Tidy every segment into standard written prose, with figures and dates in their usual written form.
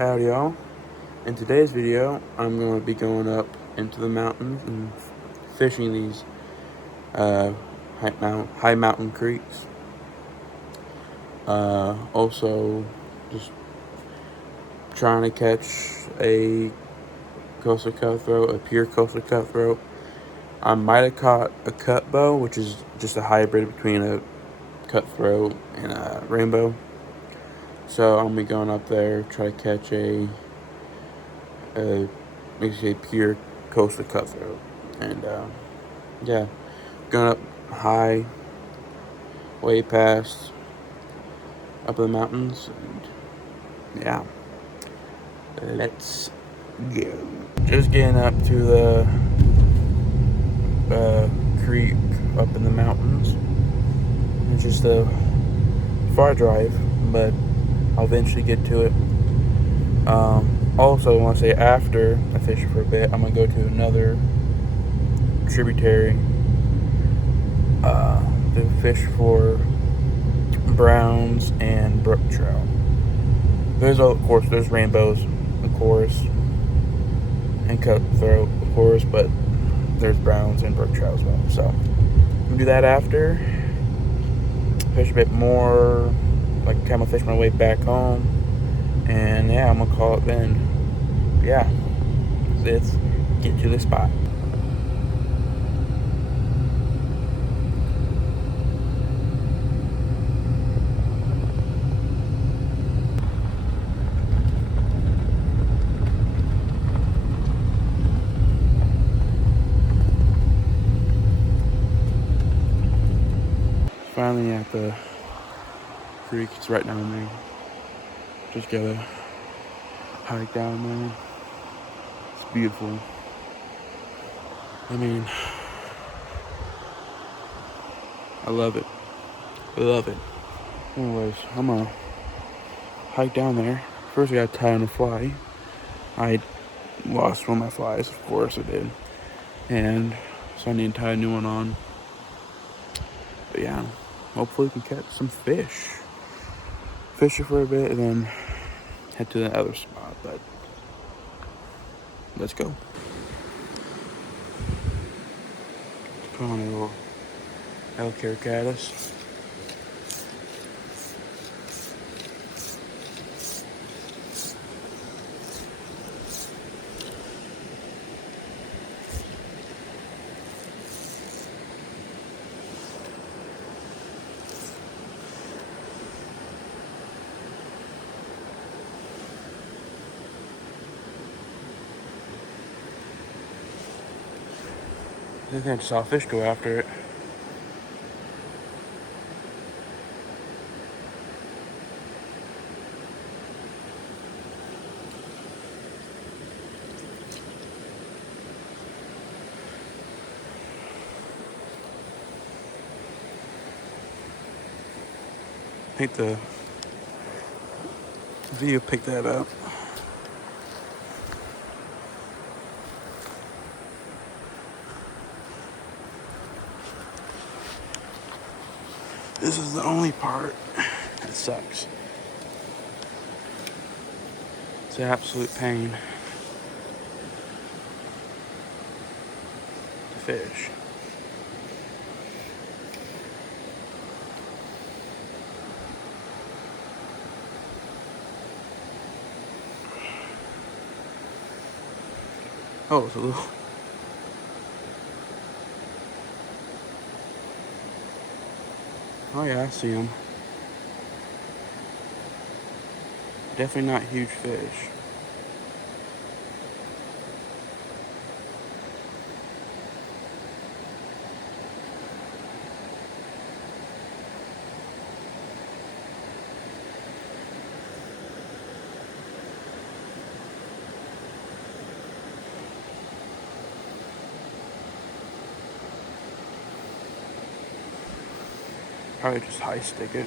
Howdy y'all. In today's video, I'm going to be going up into the mountains and fishing these high mountain creeks. Also, just trying to catch a coastal cutthroat, a pure coastal cutthroat. I might have caught a cutbow, which is just a hybrid between a cutthroat and a rainbow. So I'm gonna be going up there, try to catch basically a pure coastal cutthroat. And yeah, going up high, way past up in the mountains. And yeah, let's go. Just getting up to the creek up in the mountains. It's just a far drive, but I'll eventually get to it. Also, I want to say after I fish for a bit, I'm gonna go to another tributary to fish for browns and brook trout. Of course, there's rainbows, of course, and cutthroat, of course, but there's browns and brook trout as well. So I'm gonna do that after. Fish a bit more, like kind of fish my way back home, and yeah, I'm gonna call it then. Yeah, let's get to the spot. Finally at the creek. It's right down there. Just gotta hike down there. It's beautiful. I mean, I love it. I love it. Anyways, I'm gonna hike down there. First, I gotta tie on a fly. I lost one of my flies, of course I did. And so I need to tie a new one on. But yeah, hopefully we can catch some fish. Fish it for a bit and then head to the other spot. But let's go. Put on a little L. catus. I think I just saw a fish go after it. I think the video picked that up. This is the only part that sucks. It's an absolute pain to fish. Oh, it's a little. Oh yeah, I see them. Definitely not huge fish. Probably just high stick it.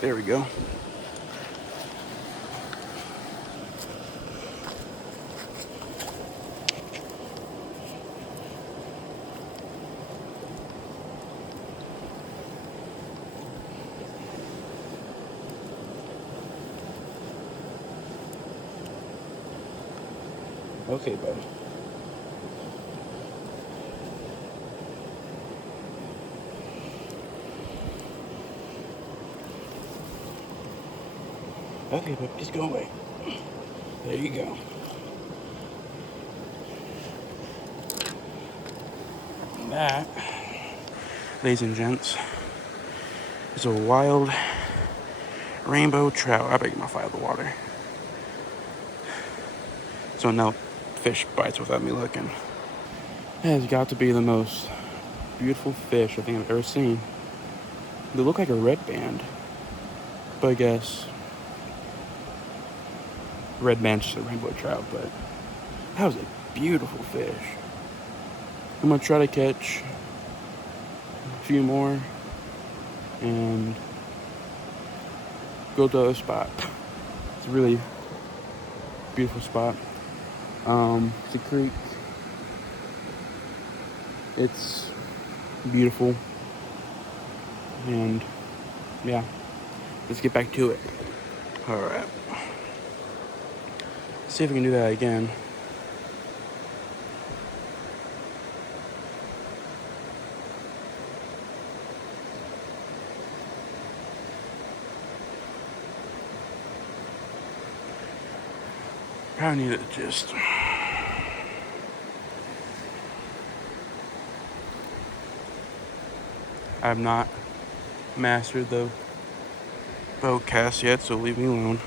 There we go. Okay, buddy. Okay, but just go away. There you go. And that, ladies and gents, is a wild rainbow trout. I better get my fly out of the water, so no fish bites without me looking. That has got to be the most beautiful fish I think I've ever seen. They look like a red band, but I guess red band's just a rainbow trout, but that was a beautiful fish. I'm gonna try to catch a few more and go to the other spot. It's a really beautiful spot. It's a creek. It's beautiful. And yeah, let's get back to it. Alright. See if we can do that again. Probably need to just I've not mastered the boat cast yet, so leave me alone.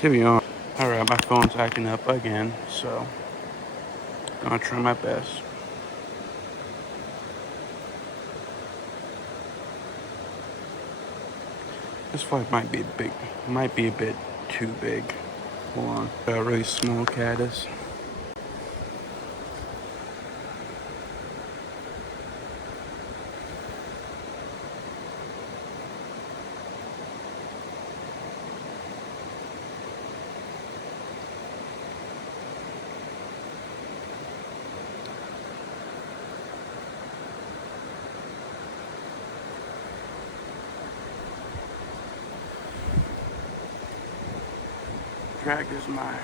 To be honest, alright, my phone's acting up again, so I'm gonna try my best. This fly might be a bit too big. Hold on, got a really small caddis. Drag is my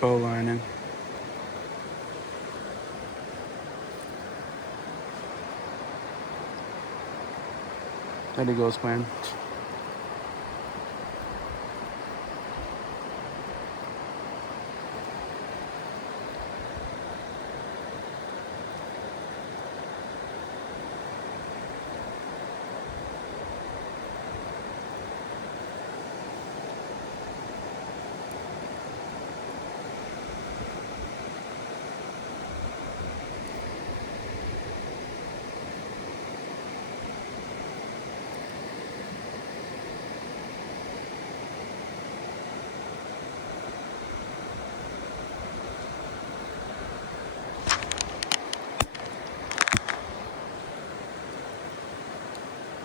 bow lining. Let it go as planned.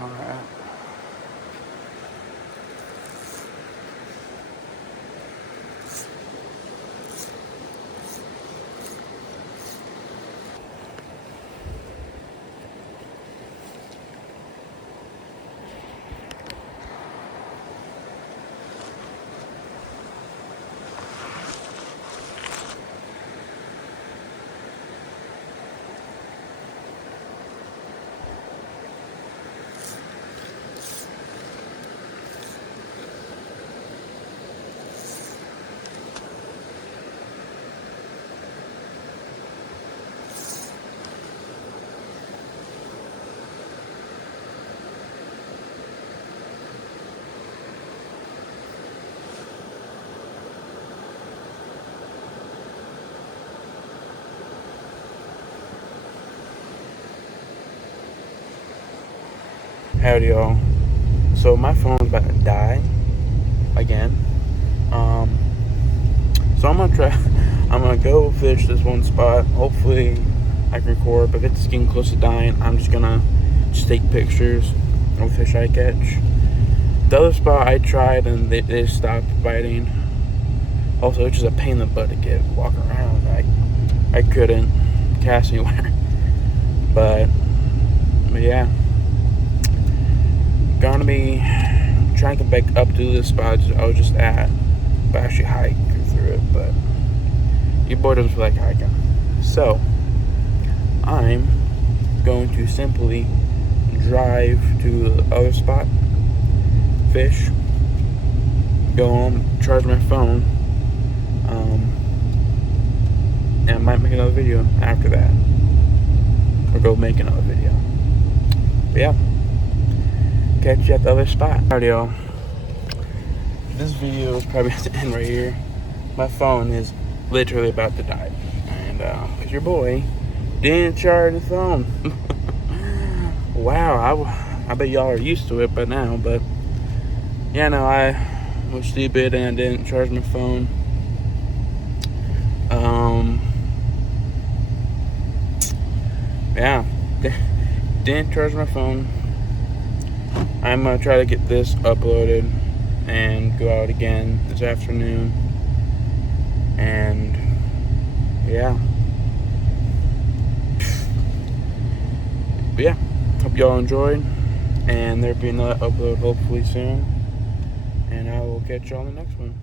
All right. Howdy, y'all. So my phone's about to die again. So I'm gonna try. I'm gonna go fish this one spot. Hopefully, I can record. But if it's getting close to dying, I'm just gonna take pictures of fish I catch. The other spot I tried and they stopped biting. Also, it's just a pain in the butt to walk around. I couldn't cast anywhere. But yeah. Gonna be trying to get back up to the spot I was just at, but actually hike through it. But your boy doesn't feel like hiking, so I'm going to simply drive to the other spot, fish, go home, charge my phone, and I might make another video after that, or go make another video. But yeah. Catch you at the other spot. Alright, y'all. This video is probably at the end right here. My phone is literally about to die. And it's your boy didn't charge the phone. Wow, I bet y'all are used to it by now, but yeah, no, I was stupid and I didn't charge my phone. Yeah, didn't charge my phone. I'm gonna try to get this uploaded and go out again this afternoon. And yeah. But yeah, hope y'all enjoyed. And there'll be another upload hopefully soon. And I will catch y'all in the next one.